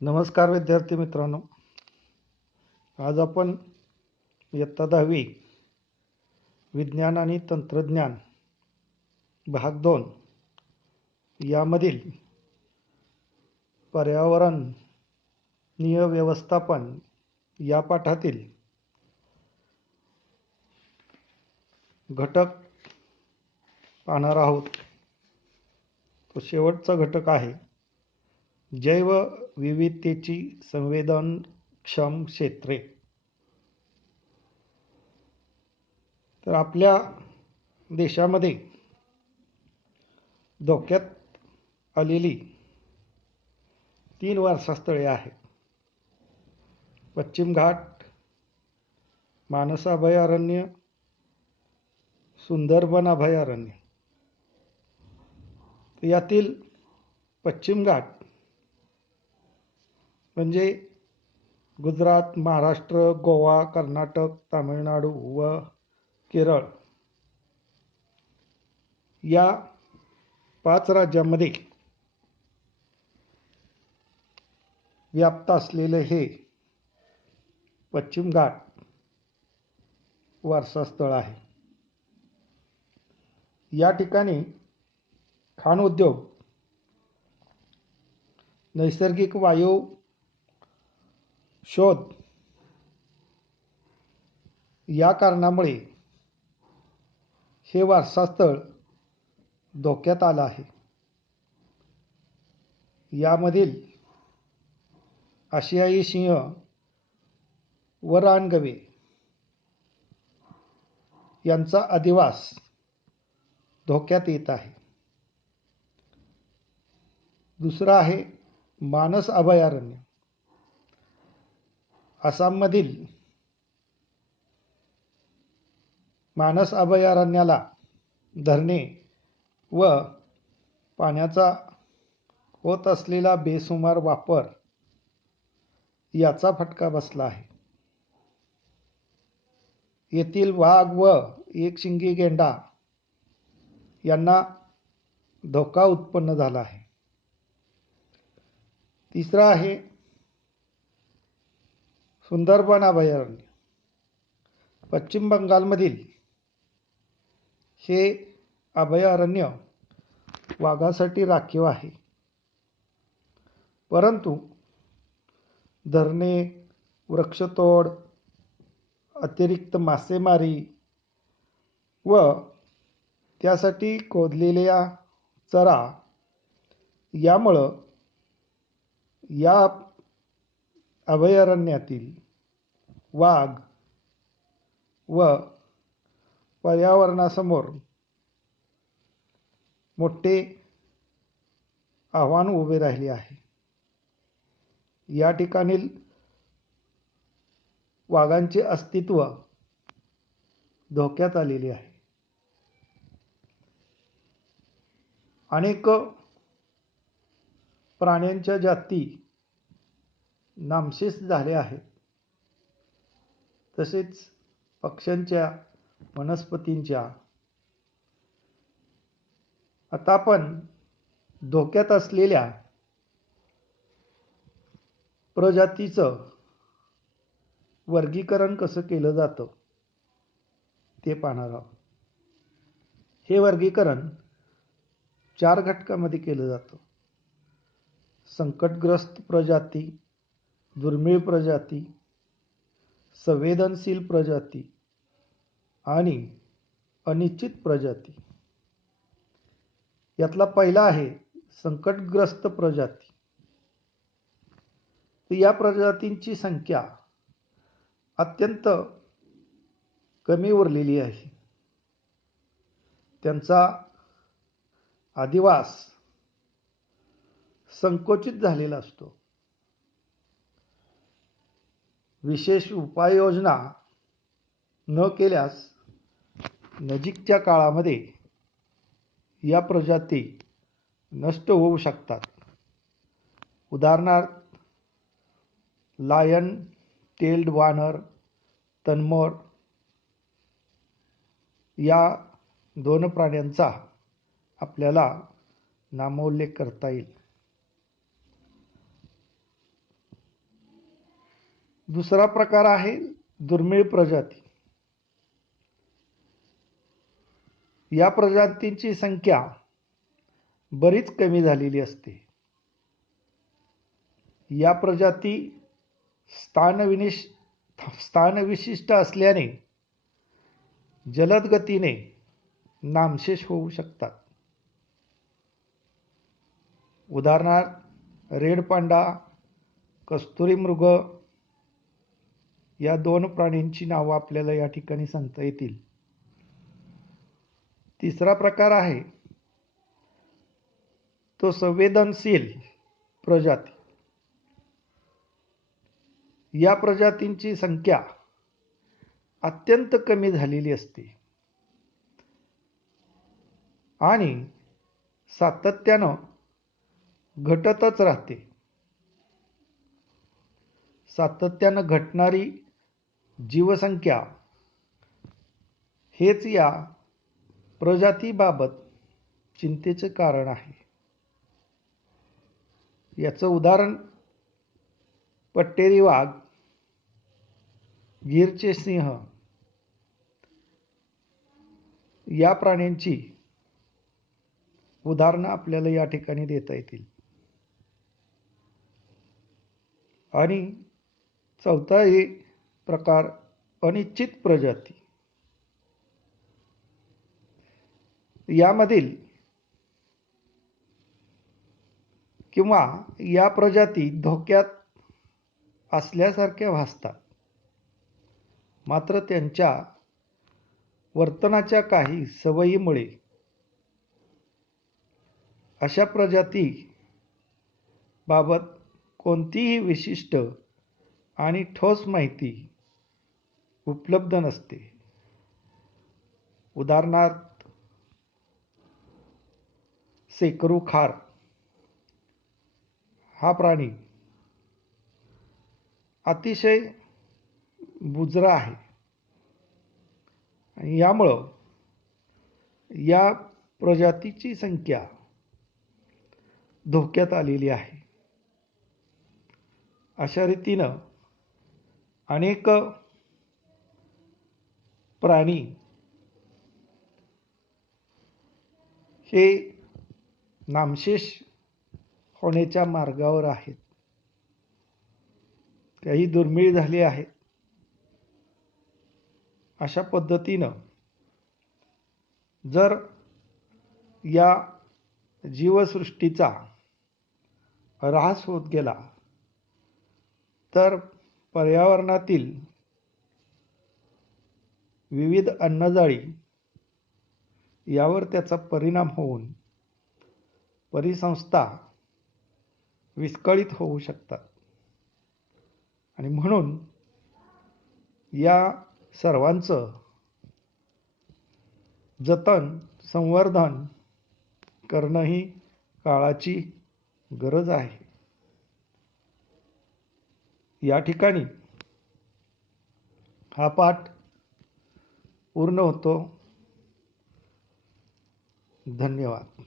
नमस्कार विद्यार्थी मित्रांनो. आज आपण इयत्ता 10वी विज्ञान आणि तंत्रज्ञान भाग 2 यामधील पर्यावरणीय व्यवस्थापन या पाठातील घटक पाहणार आहोत. तो शेवटचा घटक आहे जैवविविधतेची संवेदनक्षम क्षेत्रे. तर आपल्या देशामध्ये धोक्यात आलेली 3 वारसास्थळे आहेत. पश्चिम घाट, मानस अभयारण्य, सुंदरबन अभयारण्य. यातील पश्चिम घाट म्हणजे गुजरात, महाराष्ट्र, गोवा, कर्नाटक, तामिळनाडू व केरळ या 5 राज्यांमध्ये व्याप्त असलेले हे पश्चिम घाट वारसास्थळ आहे. या ठिकाणी खाण उद्योग, नैसर्गिक वायू शोध या कारणामुळे हे वारसास्थळ धोक्यात आलं आहे. यामधील आशियाई सिंह व रानगवे यांचा अधिवास धोक्यात येत आहे. दुसरं आहे मानस अभयारण्य. आसाममधील मानस अभयारण्याला धरणे व पाण्याचा होत असलेला बेसुमार वापर याचा फटका बसला आहे. येथील वाघ व एकशिंगी गेंडा यांना धोका उत्पन्न झाला आहे. तिसरा आहे सुंदरबन अभयारण्य. पश्चिम बंगालमधील हे अभयारण्य वाघासाठी राखीव आहे, परंतु धरणे, वृक्षतोड, अतिरिक्त मासेमारी व त्यासाठी खोदलेल्या चरा यामुळं या अभयारण्यातील वाघ व पर्यावरणासमोर मोठे आव्हान उभे राहिले आहे. या ठिकाणील वाघांचे अस्तित्व धोक्यात आलेले आहे. अनेक प्राण्यांच्या जाती नामशेष झाल्या आहेत. तसेच पक्ष्यांच्या, वनस्पतींच्या. आता आपण धोक्यात असलेल्या प्रजातीचं वर्गीकरण कसं केलं जातं ते पाहणार आहोत. हे वर्गीकरण 4 घटकामध्ये केलं जातं. संकटग्रस्त प्रजाती, दुर्मिळ प्रजाती, संवेदनशील प्रजाती आणि अनिश्चित प्रजाती. यातला पहिला आहे संकटग्रस्त प्रजाती. या प्रजातींची संख्या अत्यंत कमी उरलेली आहे. त्यांचा अधिवास संकोचित झालेला असतो. विशेष उपाययोजना न केल्यास नजीकच्या काळामध्ये या प्रजाती नष्ट होऊ शकतात. उदाहरणार्थ लायन टेल्ड वानर, तनमोर या 2 प्राण्यांचा आपल्याला नामोल्लेख करता येईल. दुसरा प्रकार आहे दुर्मिळ प्रजाती. या प्रजातींची संख्या बरीच कमी झालेली असते. या प्रजाती स्थानविशिष्ट असल्याने जलद गतीने नामशेष होऊ शकतात. उदाहरणार्थ रेड पांडा, कस्तुरी मृग या 2 प्राण्यांची नावं आपल्याला या ठिकाणी सांगता येतील. तिसरा प्रकार आहे तो संवेदनशील प्रजाती. या प्रजातींची संख्या अत्यंत कमी झालेली असते आणि सातत्यानं घटतच राहते. सातत्यानं घटणारी जीवसंख्या हेच या प्रजातीबाबत चिंतेचे कारण आहे. याचं उदाहरण पट्टेरी वाघ, गीरचे सिंह या प्राण्यांची उदाहरणं आपल्याला या ठिकाणी देता येतील. आणि चौथा प्रकार अनिश्चित प्रजाती. यामधील किंवा या प्रजाती धोक्यात असल्यासारख्या भासतात, मात्र त्यांच्या वर्तनाच्या काही सवयीमुळे अशा प्रजाती बाबत कोणतीही विशिष्ट आणि ठोस माहिती उपलब्ध नसते. उदाहरणार्थ सेकरू खार हा प्राणी अतिशय बुजरा आहे आणि यामुळं या प्रजातीची संख्या धोक्यात आलेली आहे. अशा रीतीनं अनेक प्राणी हे नामशेष होण्याच्या मार्गावर आहेत. काही दुर्मिळ झाले आहेत. अशा पद्धतीनं जर या जीवसृष्टीचा ऱ्हास होत गेला तर पर्यावरणातील विविध अन्नजाळी यावर त्याचा परिणाम होऊन परिसंस्था विस्कळीत होऊ शकतात. आणि म्हणून या सर्वांचं जतन, संवर्धन करणं ही काळाची गरज आहे. या ठिकाणी हा पाठ पूर्ण होतो. धन्यवाद.